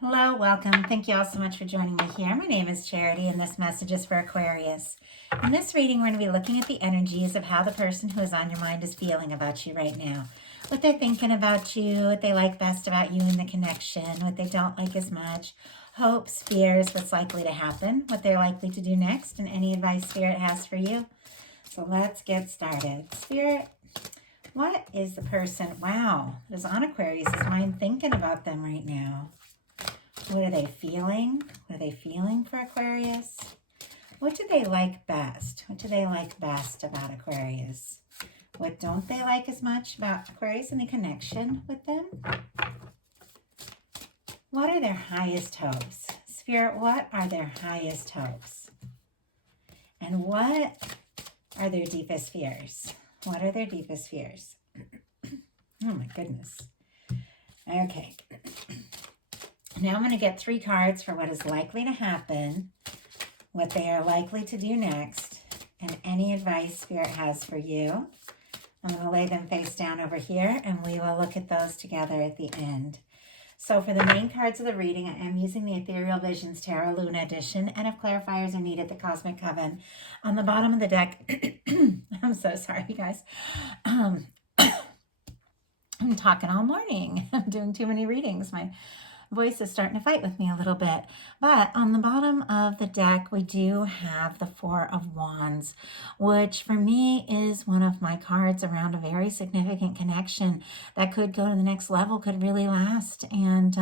Hello, welcome. Thank you all so much for joining me here. My name is Charity, and this message is for Aquarius. In this reading, we're going to be looking at the energies of how the person who is on your mind is feeling about you right now. What they're thinking about you, what they like best about you in the connection, what they don't like as much, hopes, fears, what's likely to happen, what they're likely to do next, and any advice Spirit has for you. So let's get started. Spirit, what is the person, wow, is on Aquarius' mind thinking about them right now? What are they feeling? What are they feeling for Aquarius? What do they like best? What do they like best about Aquarius? What don't they like as much about Aquarius and the connection with them? What are their highest hopes? Spirit, what are their highest hopes? And what are their deepest fears? What are their deepest fears? Oh my goodness. Okay. Now I'm going to get 3 cards for what is likely to happen, what they are likely to do next, and any advice Spirit has for you. I'm going to lay them face down over here, and we will look at those together at the end. So for the main cards of the reading, I am using the Ethereal Visions Tarot Luna Edition, and if clarifiers are needed, the Cosmic Coven. On the bottom of the deck, I'm so sorry, you guys. I'm talking all morning. I'm doing too many readings. My voice is starting to fight with me a little bit. But on the bottom of the deck, we do have the 4 of Wands, which for me is one of my cards around a very significant connection that could go to the next level, could really last. And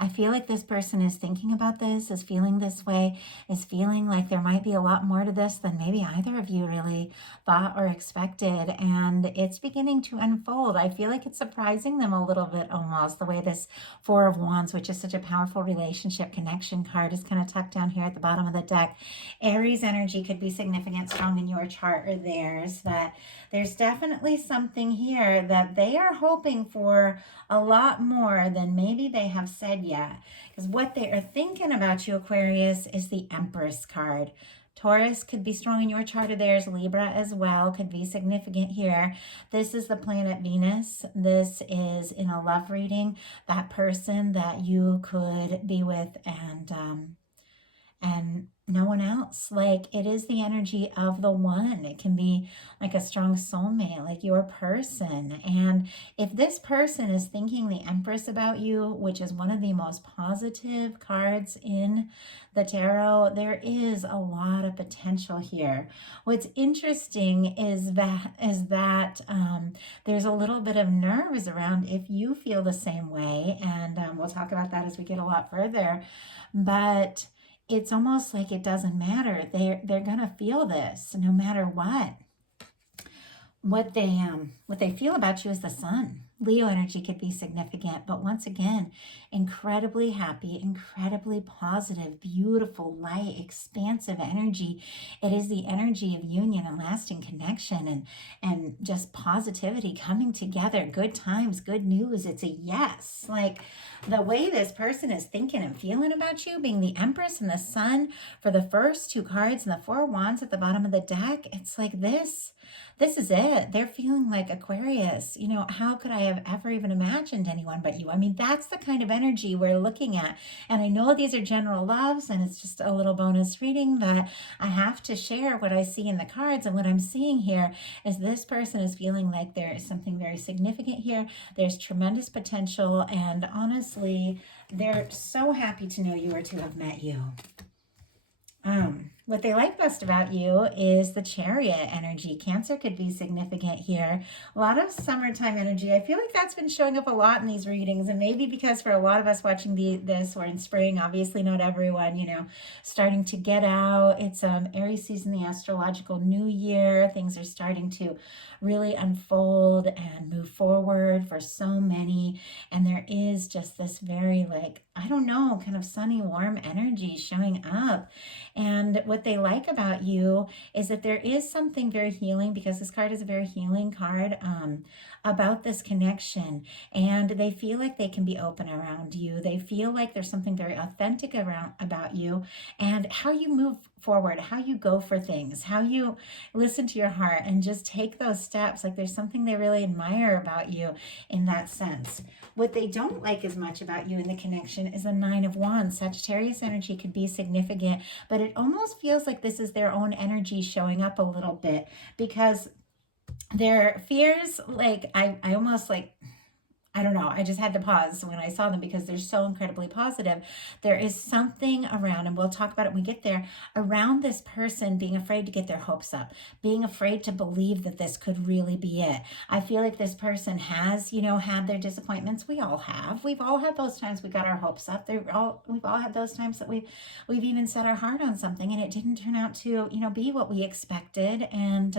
I feel like this person is thinking about this, is feeling this way, is feeling like there might be a lot more to this than maybe either of you really thought or expected. And it's beginning to unfold. I feel like it's surprising them a little bit almost, the way this 4 of Wands, which is such a powerful relationship connection card, is kind of tucked down here at the bottom of the deck. Aries energy could be significant, strong in your chart or theirs, that there's definitely something here that they are hoping for a lot more than maybe they have said yet. Because what they are thinking about you, Aquarius, is the Empress card. Taurus could be strong in your chart or theirs. Libra as well could be significant here. This is the planet Venus. This is in a love reading, that person that you could be with and no one else. Like, it is the energy of the one. It can be like a strong soulmate, like your person. And if this person is thinking the Empress about you, which is one of the most positive cards in the tarot, there is a lot of potential here. What's interesting is that there's a little bit of nerves around if you feel the same way, and we'll talk about that as we get a lot further. But it's almost like it doesn't matter. They're gonna feel this no matter what. What they feel about you is the Sun. Leo energy could be significant, but once again, incredibly happy, incredibly positive, beautiful, light, expansive energy. It is the energy of union and lasting connection and just positivity coming together, good times, good news. It's a yes. Like, the way this person is thinking and feeling about you, being the Empress and the Sun for the first 2 cards and the 4 of Wands at the bottom of the deck, it's like this is it. They're feeling like, Aquarius, how could I have ever even imagined anyone but you? I mean, that's the kind of energy we're looking at. And I know these are general loves and it's just a little bonus reading, but I have to share what I see in the cards. And what I'm seeing here is this person is feeling like there is something very significant here. There's tremendous potential. And honestly, they're so happy to know you or to have met you. What they like best about you is the Chariot energy. Cancer could be significant here. A lot of summertime energy. I feel like that's been showing up a lot in these readings, and maybe because for a lot of us watching this, we're in spring, obviously not everyone, starting to get out. It's Aries season, the astrological new year. Things are starting to really unfold and move forward for so many, and there is just this very, kind of sunny, warm energy showing up. And what they like about you is that there is something very healing, because this card is a very healing card, about this connection. And they feel like they can be open around you. They feel like there's something very authentic about you and how you move forward, how you go for things, how you listen to your heart and just take those steps. Like there's something they really admire about you in that sense. What they don't like as much about you in the connection is the Nine of Wands. Sagittarius energy could be significant, but it almost feels like this is their own energy showing up a little bit, because their fears, like I almost like, I don't know, I just had to pause when I saw them because they're so incredibly positive. There is something around, and we'll talk about it when we get there, around this person being afraid to get their hopes up, being afraid to believe that this could really be it. I feel like this person has, had their disappointments. We all have. We've all had those times we got our hopes up. We've all had those times that we've even set our heart on something and it didn't turn out to, be what we expected. And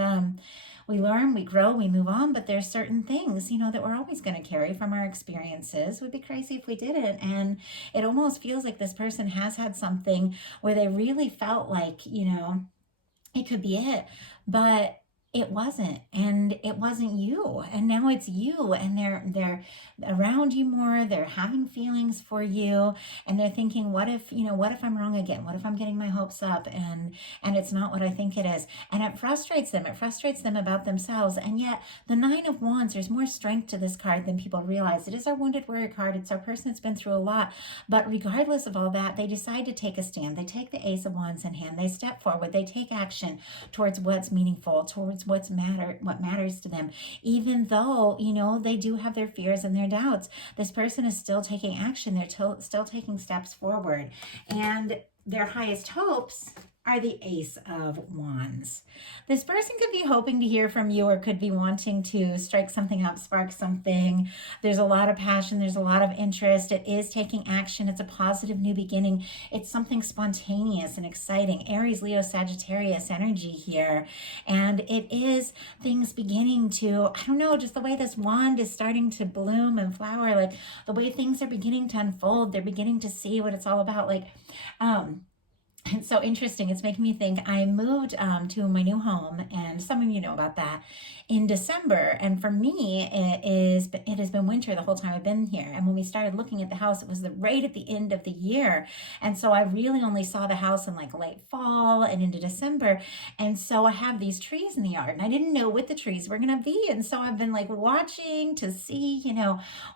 we learn, we grow, we move on, but there's certain things, that we're always going to carry from our experiences. It would be crazy if we didn't. And it almost feels like this person has had something where they really felt like, it could be it, but it wasn't, and it wasn't you, and now it's you, and they're around you more, they're having feelings for you, and they're thinking, what if I'm wrong again, what if I'm getting my hopes up and it's not what I think it is, and it frustrates them about themselves. And yet the Nine of Wands, there's more strength to this card than people realize. It is our wounded warrior card. It's our person that's been through a lot, but regardless of all that, they decide to take a stand. They take the Ace of Wands in hand, they step forward, they take action towards what's meaningful, towards what matters to them, even though they do have their fears and their doubts. This person is still taking action. They're still taking steps forward, and their highest hopes are the Ace of Wands. This person could be hoping to hear from you, or could be wanting to strike something up, spark something. There's a lot of passion. There's a lot of interest. It is taking action. It's a positive new beginning. It's something spontaneous and exciting. Aries, Leo, Sagittarius energy here. And it is things beginning to, I don't know, just the way this wand is starting to bloom and flower, like the way things are beginning to unfold. They're beginning to see what it's all about. It's so interesting. It's making me think. I moved to my new home, and some of you know about that, in December. And for me, it has been winter the whole time I've been here. And when we started looking at the house, it was right at the end of the year. And so I really only saw the house in like late fall and into December. And so I have these trees in the yard, and I didn't know what the trees were going to be. And so I've been like watching to see,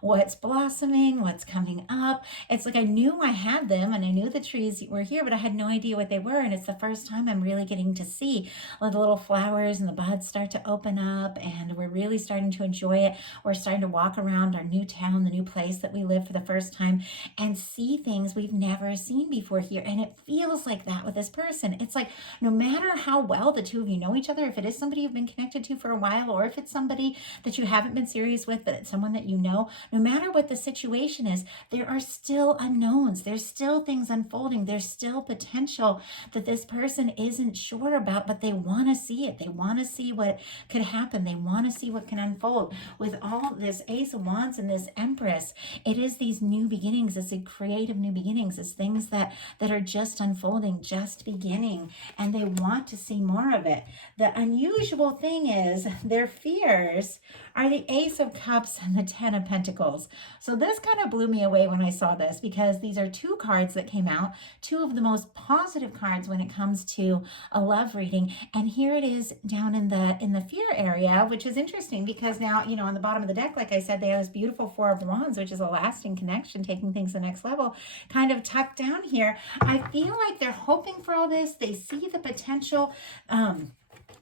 what's blossoming, what's coming up. It's like I knew I had them and I knew the trees were here, but I had no idea what they were. And it's the first time I'm really getting to see the little flowers and the buds start to open up, and we're really starting to enjoy it. We're starting to walk around our new town, the new place that we live for the first time, and see things we've never seen before here. And it feels like that with this person. It's like no matter how well the two of you know each other, if it is somebody you've been connected to for a while, or if it's somebody that you haven't been serious with, but it's someone that no matter what the situation is, there are still unknowns. There's still things unfolding. There's still potential that this person isn't sure about, but they want to see it. They want to see what could happen. They want to see what can unfold. With all this Ace of Wands and this Empress, it is these new beginnings. It's a creative new beginnings. It's things that are just unfolding, just beginning, and they want to see more of it. The unusual thing is their fears are the Ace of Cups and the Ten of Pentacles. So this kind of blew me away when I saw this, because these are two cards that came out, two of the most positive cards when it comes to a love reading. And here it is down in the fear area, which is interesting because now, on the bottom of the deck, like I said, they have this beautiful Four of Wands, which is a lasting connection, taking things to the next level, kind of tucked down here. I feel like they're hoping for all this. They see the potential.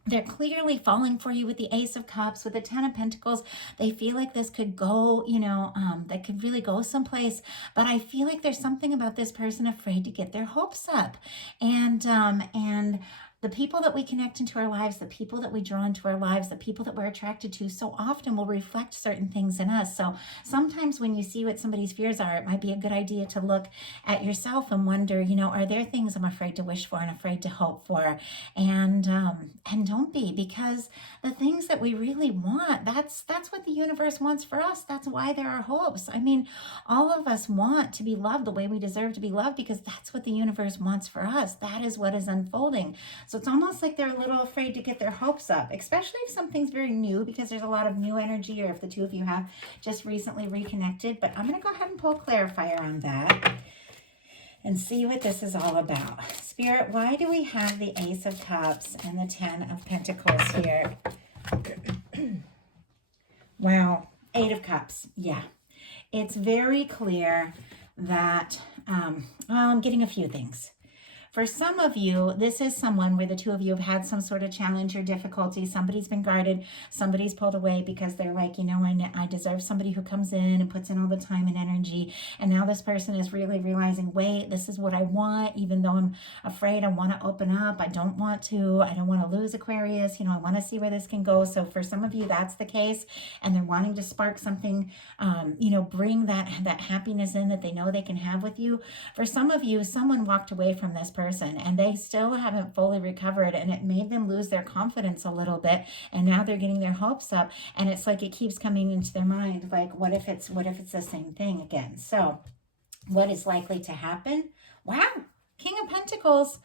They're clearly falling for you with the Ace of Cups, with the Ten of Pentacles. They feel like this could go, that could really go someplace. But I feel like there's something about this person afraid to get their hopes up. And the people that we connect into our lives, the people that we draw into our lives, the people that we're attracted to so often will reflect certain things in us. So sometimes when you see what somebody's fears are, it might be a good idea to look at yourself and wonder, are there things I'm afraid to wish for and afraid to hope for? And don't be, because the things that we really want, that's what the universe wants for us. That's why there are hopes. I mean, all of us want to be loved the way we deserve to be loved, because that's what the universe wants for us. That is what is unfolding. So it's almost like they're a little afraid to get their hopes up, especially if something's very new, because there's a lot of new energy, or if the two of you have just recently reconnected. But I'm going to go ahead and pull a clarifier on that. and see what this is all about. Spirit, why do we have the Ace of Cups and the Ten of Pentacles here? Wow, Eight of Cups. Yeah, it's very clear that, well, I'm getting a few things. For some of you, this is someone where the two of you have had some sort of challenge or difficulty. Somebody's been guarded. Somebody's pulled away because they're like, you know, I deserve somebody who comes in and puts in all the time and energy. And now this person is really realizing, wait, this is what I want. Even though I'm afraid, I want to open up. I don't want to. I don't want to lose Aquarius. You know, I want to see where this can go. So for some of you, that's the case. And they're wanting to spark something, you know, bring that happiness in that they know they can have with you. For some of you, someone walked away from this person and they still haven't fully recovered, and it made them lose their confidence a little bit, and now they're getting their hopes up, and it's like it keeps coming into their mind, like what if it's the same thing again? So what is likely to happen? Wow, King of Pentacles.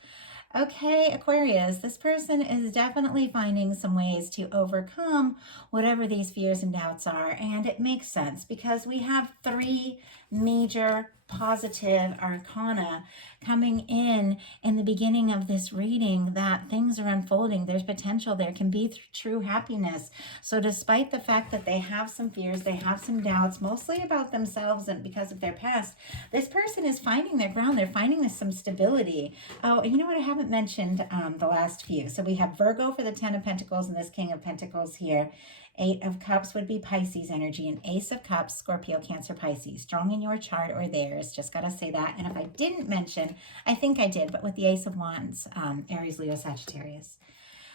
Okay, Aquarius, this person is definitely finding some ways to overcome whatever these fears and doubts are. And it makes sense because we have three major positive arcana coming in the beginning of this reading, that things are unfolding. There's potential. There can be true happiness. So despite the fact that they have some fears, they have some doubts, mostly about themselves and because of their past, this person is finding their ground. They're finding some stability. Oh, you know what? I haven't mentioned the last few. So we have Virgo for the Ten of Pentacles and this King of Pentacles here. Eight of Cups would be Pisces energy, and Ace of Cups, Scorpio, Cancer, Pisces. Strong in your chart or theirs. Just got to say that. And if I didn't mention, I think I did, but with the Ace of Wands, Aries, Leo, Sagittarius.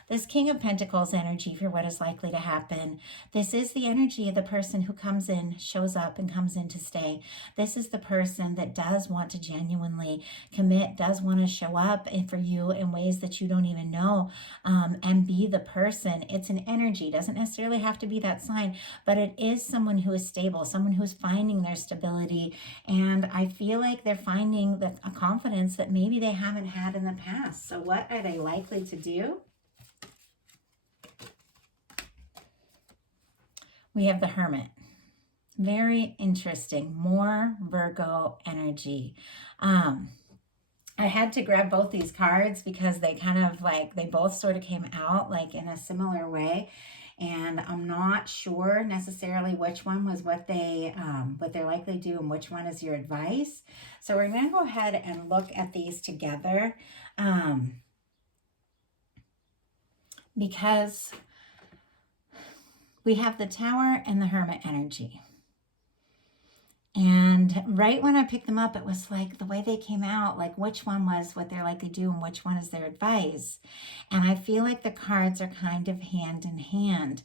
This King of Pentacles energy for what is likely to happen. This is the energy of the person who comes in, shows up, and comes in to stay. This is the person that does want to genuinely commit, does want to show up for you in ways that you don't even know, and be the person. It's an energy. It doesn't necessarily have to be that sign, but it is someone who is stable, someone who's finding their stability. And I feel like they're finding a confidence that maybe they haven't had in the past. So what are they likely to do? We have the Hermit. Very interesting. More Virgo energy. I had to grab both these cards because they kind of like, they both sort of came out like in a similar way. And I'm not sure necessarily which one was what they're likely to do and which one is your advice. So we're going to go ahead and look at these together because we have the Tower and the Hermit energy. And right when I picked them up, it was like the way they came out, like which one was what they're likely to do and which one is their advice. And I feel like the cards are kind of hand in hand.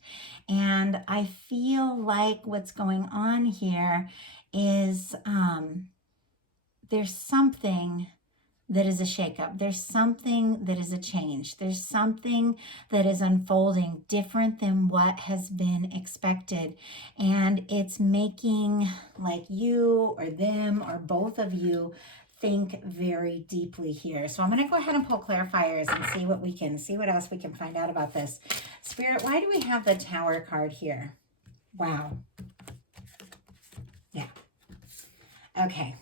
And I feel like what's going on here is there's something that is a shakeup. There's something that is a change. There's something that is unfolding different than what has been expected. And it's making like you or them or both of you think very deeply here. So I'm going to go ahead and pull clarifiers and see what else we can find out about this. Spirit, why do we have the Tower card here? Wow. Yeah. Okay.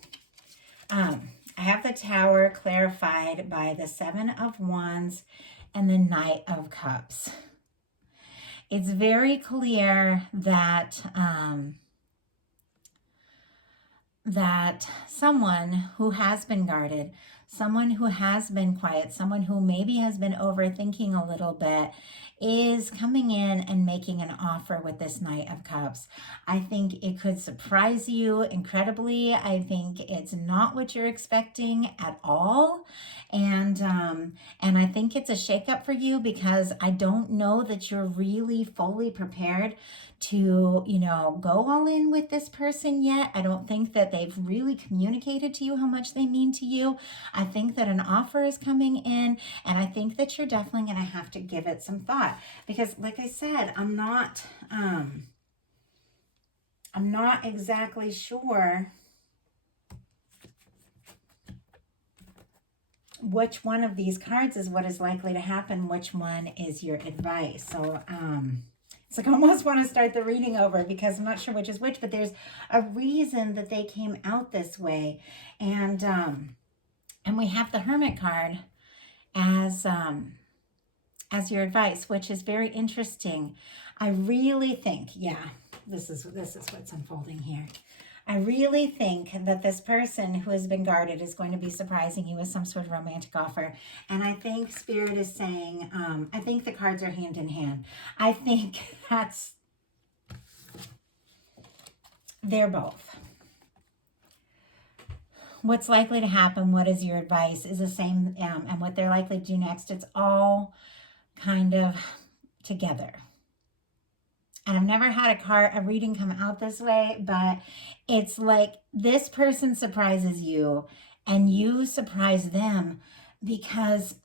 I have the Tower clarified by the Seven of Wands and the Knight of Cups. It's very clear that that someone who has been guarded, someone who has been quiet, someone who maybe has been overthinking a little bit, is coming in and making an offer with this Knight of Cups. I think it could surprise you incredibly. I think it's not what you're expecting at all. And I think it's a shakeup for you because I don't know that you're really fully prepared to, you know, go all in with this person yet. I don't think that they've really communicated to you how much they mean to you. I think that an offer is coming in, and I think that you're definitely going to have to give it some thought because, like I said, I'm not exactly sure which one of these cards is what is likely to happen, which one is your advice. So it's like I almost want to start the reading over because I'm not sure which is which, but there's a reason that they came out this way. And And we have the Hermit card as your advice, which is very interesting. I really think, yeah, this is what's unfolding here. I really think that this person who has been guarded is going to be surprising you with some sort of romantic offer. And I think Spirit is saying, I think the cards are hand in hand. I think they're both. What's likely to happen, what is your advice, is the same, and what they're likely to do next. It's all kind of together. And I've never had a reading come out this way, but it's like this person surprises you and you surprise them, because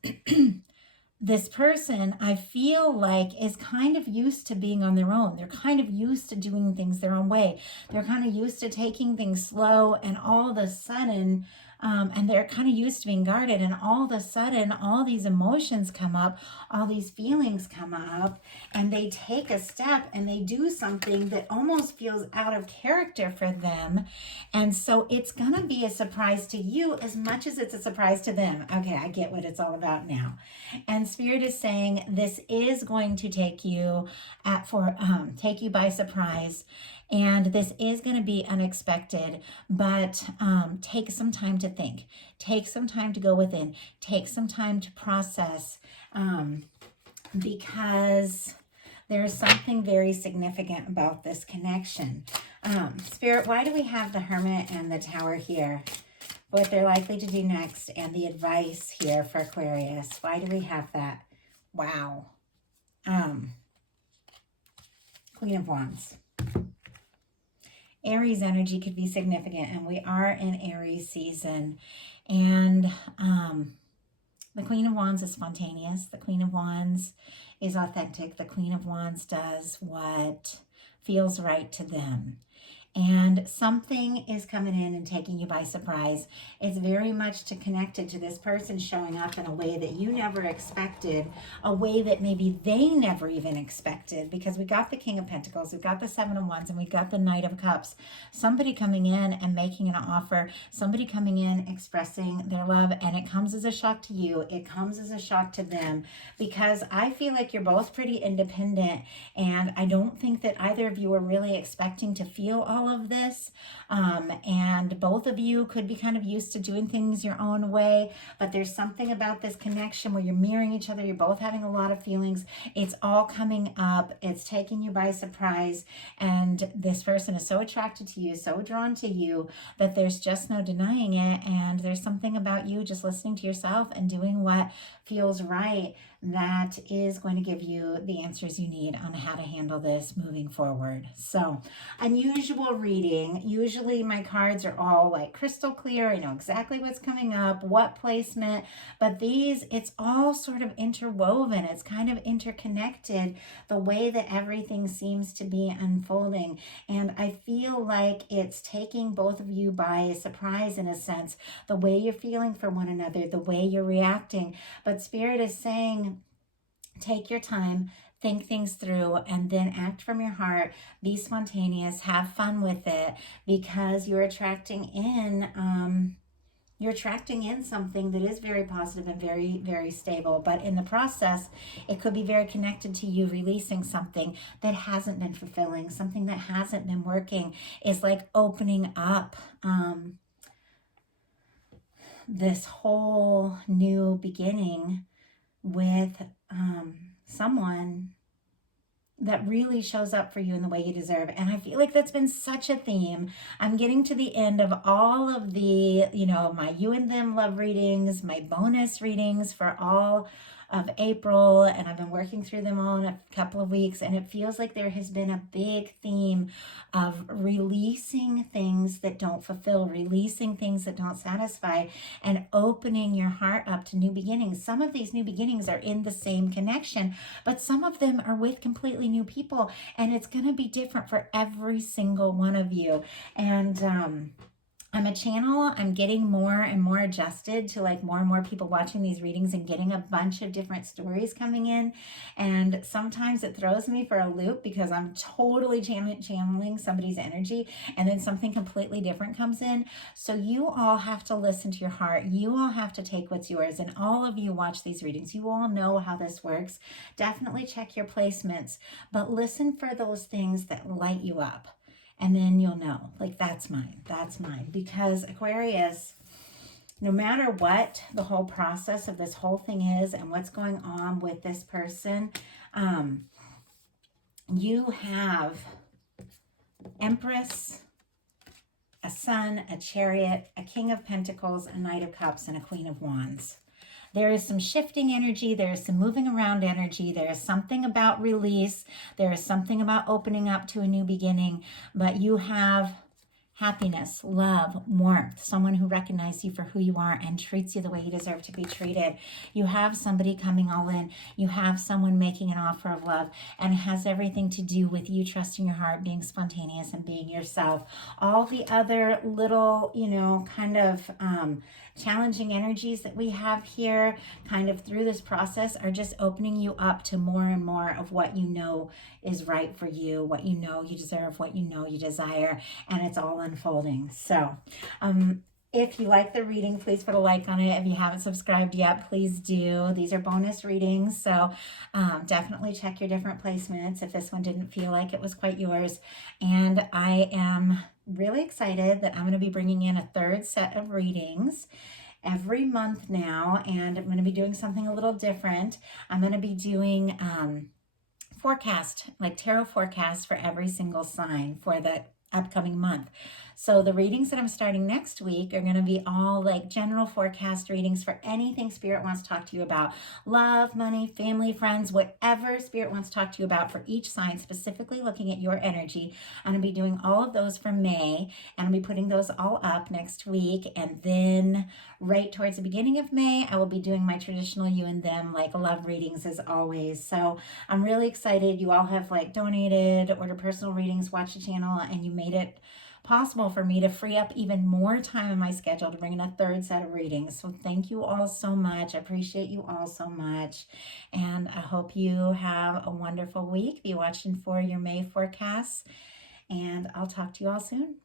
this person, I feel like, is kind of used to being on their own. They're kind of used to doing things their own way. They're kind of used to taking things slow, and all of a sudden, and they're kind of used to being guarded, and all of a sudden all these emotions come up, all these feelings come up, and they take a step and they do something that almost feels out of character for them. And so it's gonna be a surprise to you as much as it's a surprise to them. Okay, I get what it's all about now. And Spirit is saying this is going to take you by surprise. And this is going to be unexpected, but take some time to think. Take some time to go within. Take some time to process, because there's something very significant about this connection. Spirit, why do we have the Hermit and the Tower here? What they're likely to do next, and the advice here for Aquarius. Why do we have that? Wow. Queen of Wands. Aries energy could be significant, and we are in Aries season. And the Queen of Wands is spontaneous. The Queen of Wands is authentic. The Queen of Wands does what feels right to them. And something is coming in and taking you by surprise. It's very much connected to this person showing up in a way that you never expected, a way that maybe they never even expected, because we got the King of Pentacles, we've got the Seven of Wands, and we've got the Knight of Cups. Somebody coming in and making an offer, somebody coming in expressing their love, and it comes as a shock to you, it comes as a shock to them, because I feel like you're both pretty independent, and I don't think that either of you are really expecting to feel all of this, and both of you could be kind of used to doing things your own way, but there's something about this connection where you're mirroring each other, you're both having a lot of feelings, it's all coming up, it's taking you by surprise, and this person is so attracted to you, so drawn to you, that there's just no denying it. And there's something about you just listening to yourself and doing what feels right that is going to give you the answers you need on how to handle this moving forward. So, unusual reading. Usually my cards are all like crystal clear. I know exactly what's coming up, what placement, but these, it's all sort of interwoven. It's kind of interconnected, the way that everything seems to be unfolding. And I feel like it's taking both of you by surprise in a sense, the way you're feeling for one another, the way you're reacting. But Spirit is saying, take your time, think things through, and then act from your heart. Be spontaneous, have fun with it, because you're attracting in something that is very positive and very, very stable. But in the process, it could be very connected to you releasing something that hasn't been fulfilling, something that hasn't been working. Is like opening up this whole new beginning with someone that really shows up for you in the way you deserve. And I feel like that's been such a theme. I'm getting to the end of all of the, my you and them love readings, my bonus readings for all of April, and I've been working through them all in a couple of weeks, and it feels like there has been a big theme of releasing things that don't fulfill, releasing things that don't satisfy, and opening your heart up to new beginnings. Some of these new beginnings are in the same connection, but some of them are with completely new people, and it's going to be different for every single one of you. And I'm a channel. I'm getting more and more adjusted to like more and more people watching these readings and getting a bunch of different stories coming in. And sometimes it throws me for a loop because I'm totally channeling somebody's energy and then something completely different comes in. So you all have to listen to your heart. You all have to take what's yours. And all of you watch these readings. You all know how this works. Definitely check your placements, but listen for those things that light you up. And then you'll know, like, that's mine, because Aquarius, no matter what the whole process of this whole thing is and what's going on with this person, you have Empress, a Sun, a Chariot, a King of Pentacles, a Knight of Cups, and a Queen of Wands. There is some shifting energy. There is some moving around energy. There is something about release. There is something about opening up to a new beginning. But you have happiness, love, warmth, someone who recognizes you for who you are and treats you the way you deserve to be treated. You have somebody coming all in. You have someone making an offer of love, and it has everything to do with you trusting your heart, being spontaneous and being yourself. All the other little, kind of challenging energies that we have here kind of through this process are just opening you up to more and more of what you know is right for you, what you know you deserve, what you know you desire, and it's all unfolding. So if you like the reading, please put a like on it. If you haven't subscribed yet, please do. These are bonus readings, so definitely check your different placements if this one didn't feel like it was quite yours. And I am really excited that I'm going to be bringing in a third set of readings every month now, and I'm going to be doing something a little different. I'm going to be doing forecast, like tarot forecast for every single sign for the upcoming month. So the readings that I'm starting next week are going to be all like general forecast readings for anything Spirit wants to talk to you about. Love, money, family, friends, whatever Spirit wants to talk to you about for each sign, specifically looking at your energy. I'm going to be doing all of those for May, and I'll be putting those all up next week. And then right towards the beginning of May, I will be doing my traditional you and them, like love readings as always. So I'm really excited. You all have like donated, ordered personal readings, watched the channel, and you made it possible for me to free up even more time in my schedule to bring in a third set of readings. So thank you all so much. I appreciate you all so much. And I hope you have a wonderful week. Be watching for your May forecasts. And I'll talk to you all soon.